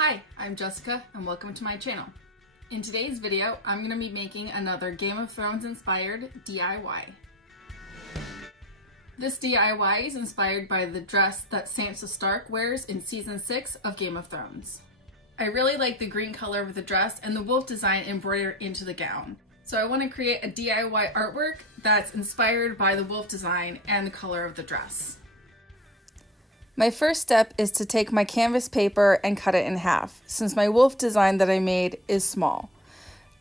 Hi, I'm Jessica and welcome to my channel. In today's video, I'm going to be making another Game of Thrones inspired DIY. This DIY is inspired by the dress that Sansa Stark wears in season 6 of Game of Thrones. I really like the green color of the dress and the wolf design embroidered into the gown. So I want to create a DIY artwork that's inspired by the wolf design and the color of the dress. My first step is to take my canvas paper and cut it in half, since my wolf design that I made is small.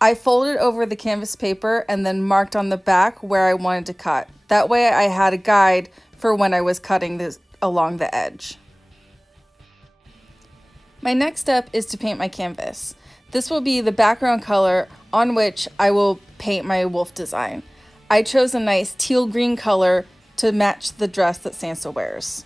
I folded over the canvas paper and then marked on the back where I wanted to cut. That way I had a guide for when I was cutting this along the edge. My next step is to paint my canvas. This will be the background color on which I will paint my wolf design. I chose a nice teal green color to match the dress that Sansa wears.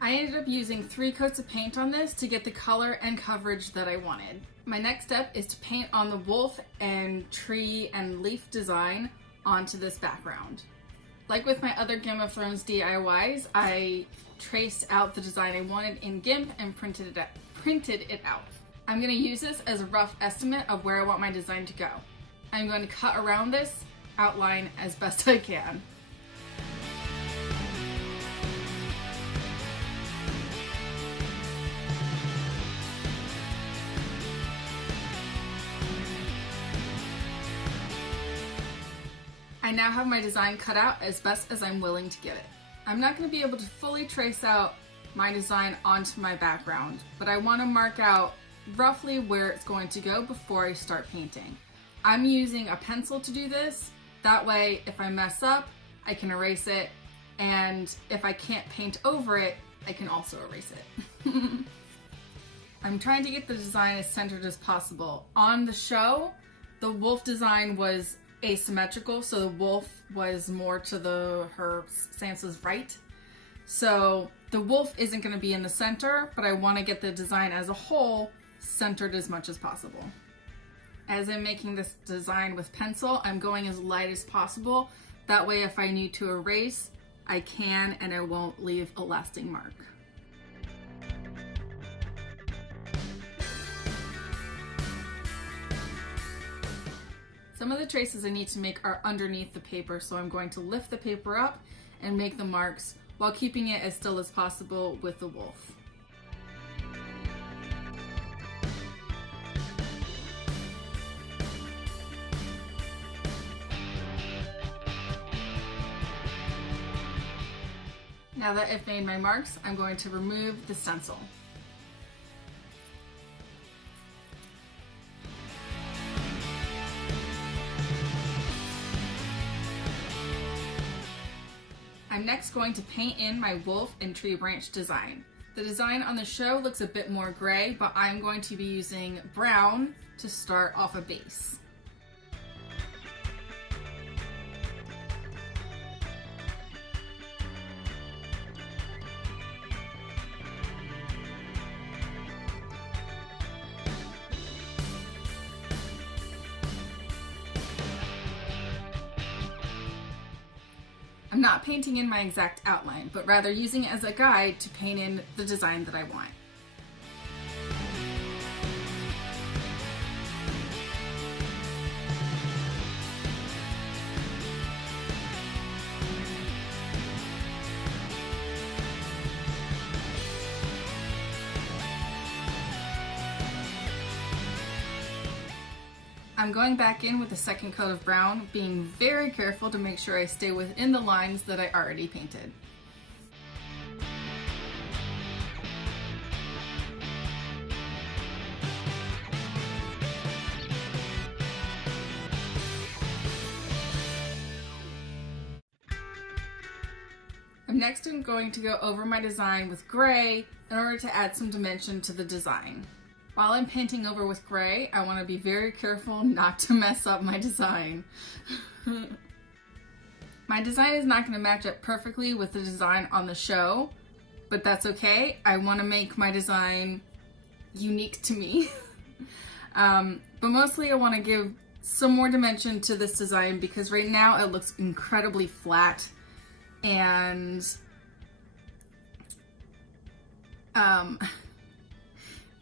I ended up using 3 coats of paint on this to get the color and coverage that I wanted. My next step is to paint on the wolf and tree and leaf design onto this background. Like with my other Game of Thrones DIYs, I traced out the design I wanted in GIMP and printed it out. I'm going to use this as a rough estimate of where I want my design to go. I'm going to cut around this outline as best I can. I now have my design cut out as best as I'm willing to get it. I'm not going to be able to fully trace out my design onto my background, but I want to mark out roughly where it's going to go before I start painting. I'm using a pencil to do this. That way, if I mess up, I can erase it, and if I can't paint over it, I can also erase it. I'm trying to get the design as centered as possible. On the show, the wolf design was asymmetrical, so the wolf was more to Sansa's right. So the wolf isn't going to be in the center, but I want to get the design as a whole centered as much as possible. As I'm making this design with pencil, I'm going as light as possible. That way if I need to erase, I can and I won't leave a lasting mark. Some of the traces I need to make are underneath the paper, so I'm going to lift the paper up and make the marks while keeping it as still as possible with the wolf. Now that I've made my marks, I'm going to remove the stencil. I'm next going to paint in my wolf and tree branch design. The design on the show looks a bit more gray, but I'm going to be using brown to start off a base. I'm not painting in my exact outline, but rather using it as a guide to paint in the design that I want. I'm going back in with a second coat of brown, being very careful to make sure I stay within the lines that I already painted. Next, I'm going to go over my design with gray in order to add some dimension to the design. While I'm painting over with gray, I want to be very careful not to mess up my design. My design is not going to match up perfectly with the design on the show, but that's okay. I want to make my design unique to me. But mostly I want to give some more dimension to this design because right now it looks incredibly flat and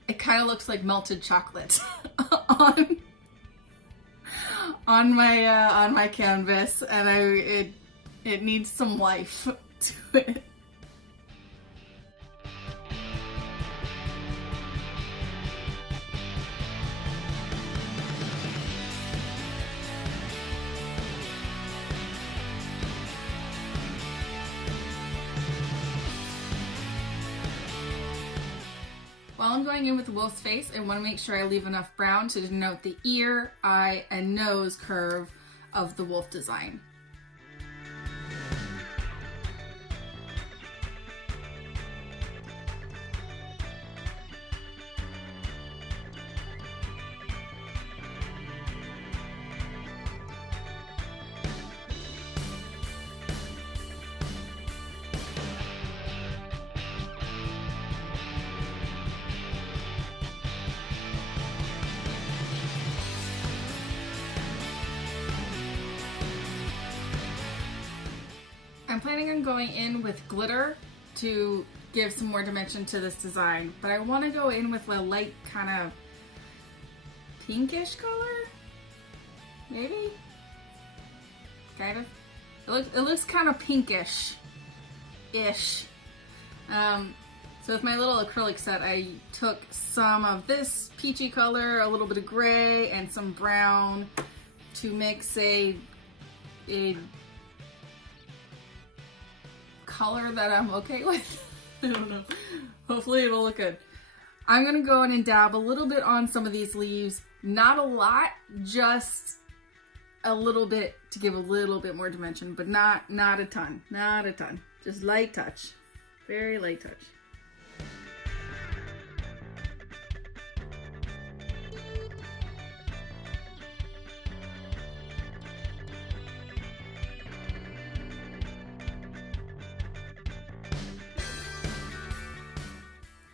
it kind of looks like melted chocolate on my canvas, and it needs some life to it. While I'm going in with the wolf's face, I want to make sure I leave enough brown to denote the ear, eye, and nose curve of the wolf design. I'm planning on going in with glitter to give some more dimension to this design, but I want to go in with a light kind of pinkish color, maybe? Kind of. It looks kind of pinkish-ish. So with my little acrylic set, I took some of this peachy color, a little bit of gray, and some brown to mix a color that I'm okay with. I don't know. Hopefully it'll look good. I'm gonna go in and dab a little bit on some of these leaves. Not a lot, just a little bit to give a little bit more dimension, but not a ton. Not a ton. Just light touch. Very light touch.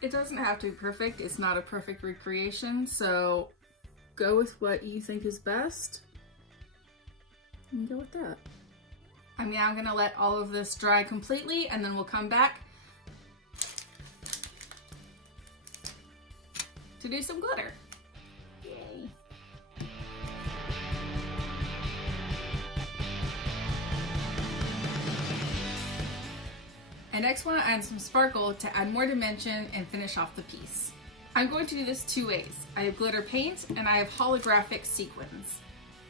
It doesn't have to be perfect. It's not a perfect recreation, so go with what you think is best and go with that. I'm now gonna let all of this dry completely and then we'll come back to do some glitter. Yay. I next want to add some sparkle to add more dimension and finish off the piece. I'm going to do this two ways. I have glitter paint and I have holographic sequins.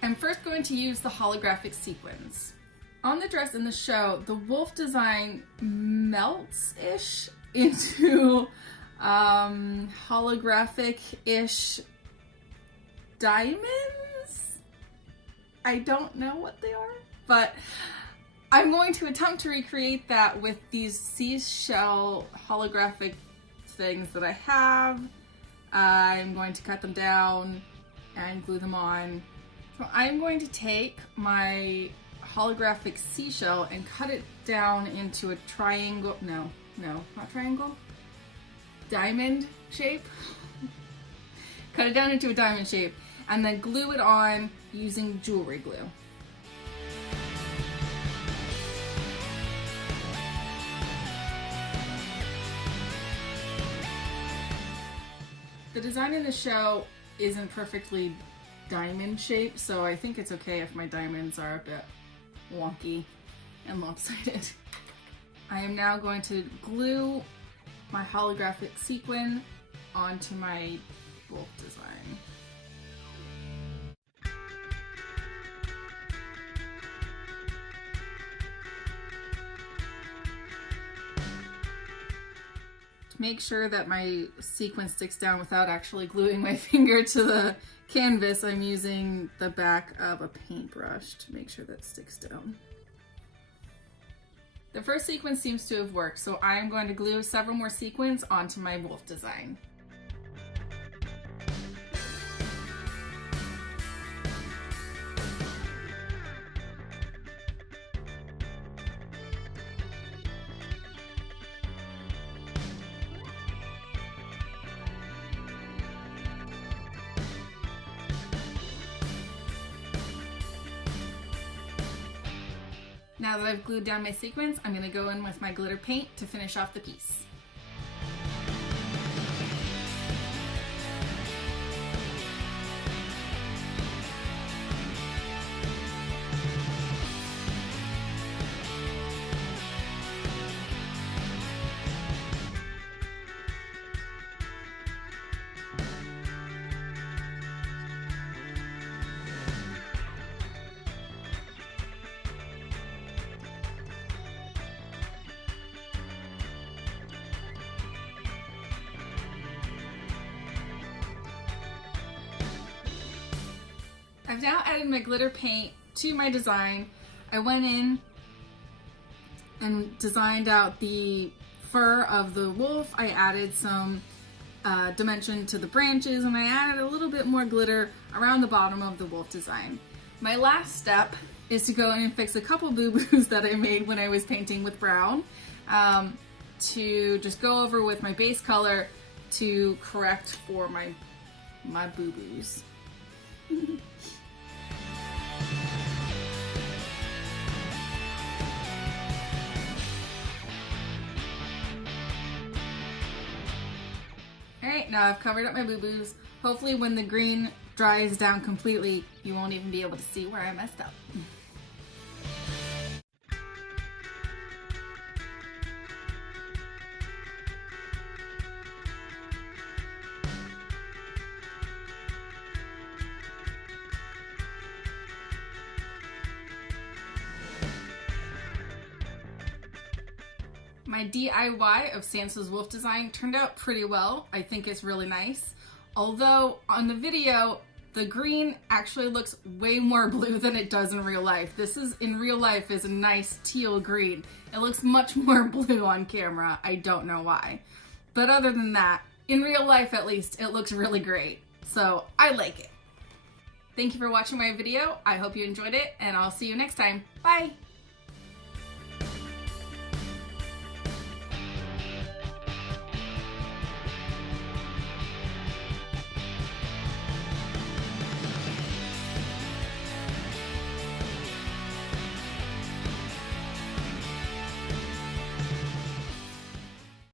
I'm first going to use the holographic sequins. On the dress in the show, the wolf design melts-ish into holographic-ish diamonds? I don't know what they are, but I'm going to attempt to recreate that with these seashell holographic things that I have. I'm going to cut them down and glue them on. So I'm going to take my holographic seashell and cut it down into a triangle, no, not triangle, diamond shape. Cut it down into a diamond shape and then glue it on using jewelry glue. The design in the show isn't perfectly diamond shaped, so I think it's okay if my diamonds are a bit wonky and lopsided. I am now going to glue my holographic sequin onto my wolf design. Make sure that my sequin sticks down without actually gluing my finger to the canvas. I'm using the back of a paintbrush to make sure that sticks down. The first sequence seems to have worked, so I'm going to glue several more sequins onto my wolf design. Now that I've glued down my sequins, I'm going to go in with my glitter paint to finish off the piece. I've now added my glitter paint to my design. I went in and designed out the fur of the wolf. I added some dimension to the branches, and I added a little bit more glitter around the bottom of the wolf design. My last step is to go in and fix a couple boo-boos that I made when I was painting with brown, to just go over with my base color to correct for my boo-boos. Alright, now I've covered up my boo-boos. Hopefully when the green dries down completely, you won't even be able to see where I messed up. My DIY of Sansa's wolf design turned out pretty well. I think it's really nice. Although on the video, the green actually looks way more blue than it does in real life. This is, in real life, is a nice teal green. It looks much more blue on camera. I don't know why. But other than that, in real life at least, it looks really great. So I like it. Thank you for watching my video. I hope you enjoyed it, and I'll see you next time. Bye!